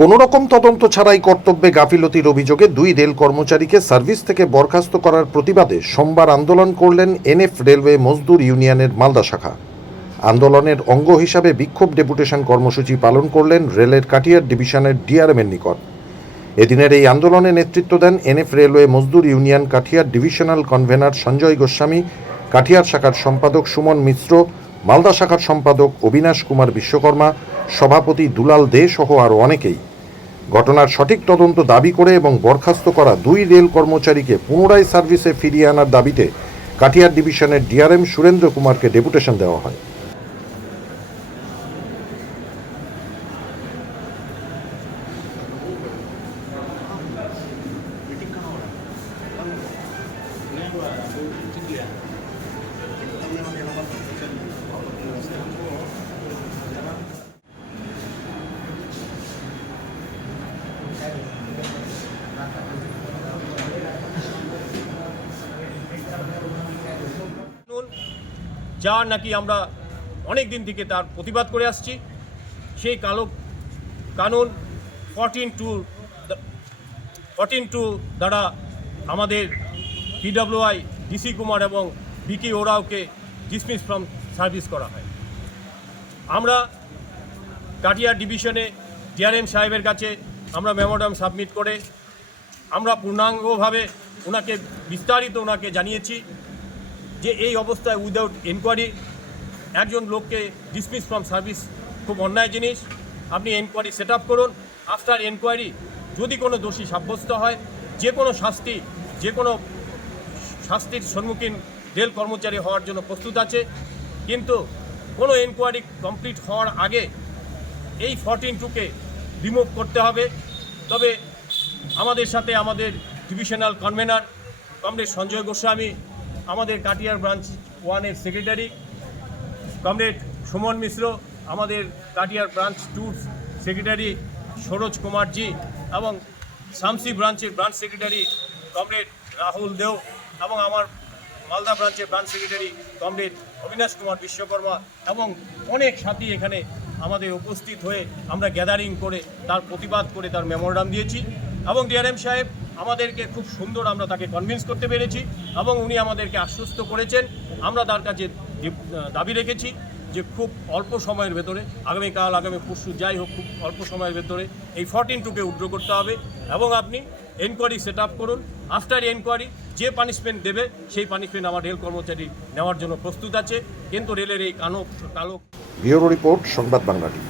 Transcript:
কোনো রকম তদন্ত ছাড়াই কর্তব্যে গাফিলতির অভিযোগে দুই রেল কর্মচারীকে সার্ভিস থেকে বরখাস্ত করার প্রতিবাদে সোমবার আন্দোলন করলেন এনএফ রেলওয়ে মজদুর ইউনিয়নের মালদা শাখা। আন্দোলনের অঙ্গ হিসাবে বিক্ষোভ ডেপুটেশন কর্মসূচি পালন করলেন রেলের কাটিয়ার ডিভিশনের ডিআরএমের নিকট। এদিনের এই আন্দোলনে নেতৃত্ব দেন NF railway Mazdoor union Katihar divisional convener Sanjay Goswami Katihar শাখার সম্পাদক সুমন মিশ্র, মালদা শাখার সম্পাদক অবিনাশ কুমার বিশ্বকর্মা সভাপতি দুলাল দে সহ আরও অনেকেই। ঘটনার সঠিক তদন্ত দাবি করে এবং বরখাস্ত করা দুই রেল কর্মচারীকে পুনরায় সার্ভিসে ফিরিয়ে আনার দাবিতে কাঠিয়ার ডিভিশনের ডিআরএম সুরেন্দ্র কুমারকে ডেপুটেশন দেওয়া হয়। যা নাকি আমরা অনেক দিন থেকে তার প্রতিবাদ করে আসছি। সেই কালো কানুন ফরটিন টু ফরটিন টু দ্বারা আমাদের পিডব্লিউআই ডিসি কুমার এবং বিকি ওরাওকে ডিসমিস ফ্রম সার্ভিস করা হয়। আমরা কাটিয়ার ডিভিশনে ডিআরএম সাহেবের কাছে আমরা মেমোরাম সাবমিট করে আমরা পূর্ণাঙ্গভাবে ওনাকে বিস্তারিত ওনাকে জানিয়েছি। যে এই অবস্থায় উইদাউট এনকোয়ারি একজন লোককে ডিসমিস ফ্রম সার্ভিস খুব অন্যায় জিনিস। আপনি এনকোয়ারি সেট আপ করুন। আফটার এনকোয়ারি যদি কোনো দোষী সাব্যস্ত হয়, যে কোনো শাস্তি, যে কোনো শাস্তির সম্মুখীন রেল কর্মচারী হওয়ার জন্য প্রস্তুত আছে। কিন্তু কোনো এনকোয়ারি কমপ্লিট হওয়ার আগে এই ফরটিন টুকে রিমুভ করতে হবে। তবে আমাদের সাথে আমাদের divisional convener comrade Sanjay Goswami আমাদের কাটিয়ার ব্রাঞ্চ ওয়ানের সেক্রেটারি, কমরেড সুমন মিশ্র, আমাদের Katihar branch two secretary Saroj Kumarji এবং শামসি ব্রাঞ্চের ব্রাঞ্চ সেক্রেটারি কমরেড রাহুল দেও এবং আমার মালদা ব্রাঞ্চের branch secretary comrade Abinash Kumar Vishwakarma এবং অনেক সাথী এখানে আমাদের উপস্থিত হয়ে আমরা গ্যাদারিং করে তার প্রতিবাদ করে তার মেমোরান্ডাম দিয়েছি। এবং ডিআরএম সাহেব আমাদেরকে খুব সুন্দর আমরা তাকে কনভিন্স করতে পেরেছি এবং উনি আমাদেরকে আশ্বস্ত করেছেন। আমরা তার কাছে দাবি রেখেছি যে খুব অল্প সময়ের ভেতরে, আগামীকাল, আগামী পরশু যাই হোক, খুব অল্প সময়ের ভেতরে এই ফরটিন টুকে উড্র করতে হবে এবং আপনি এনকোয়ারি সেট আপ করুন। আফটার এনকোয়ারি যে পানিশমেন্ট দেবে, সেই পানিশমেন্ট আমার রেল কর্মচারী নেওয়ার জন্য প্রস্তুত আছে। কিন্তু রেলের এই কালো কালো ব্যুরো রিপোর্ট, সংবাদ বাংলা টিভি।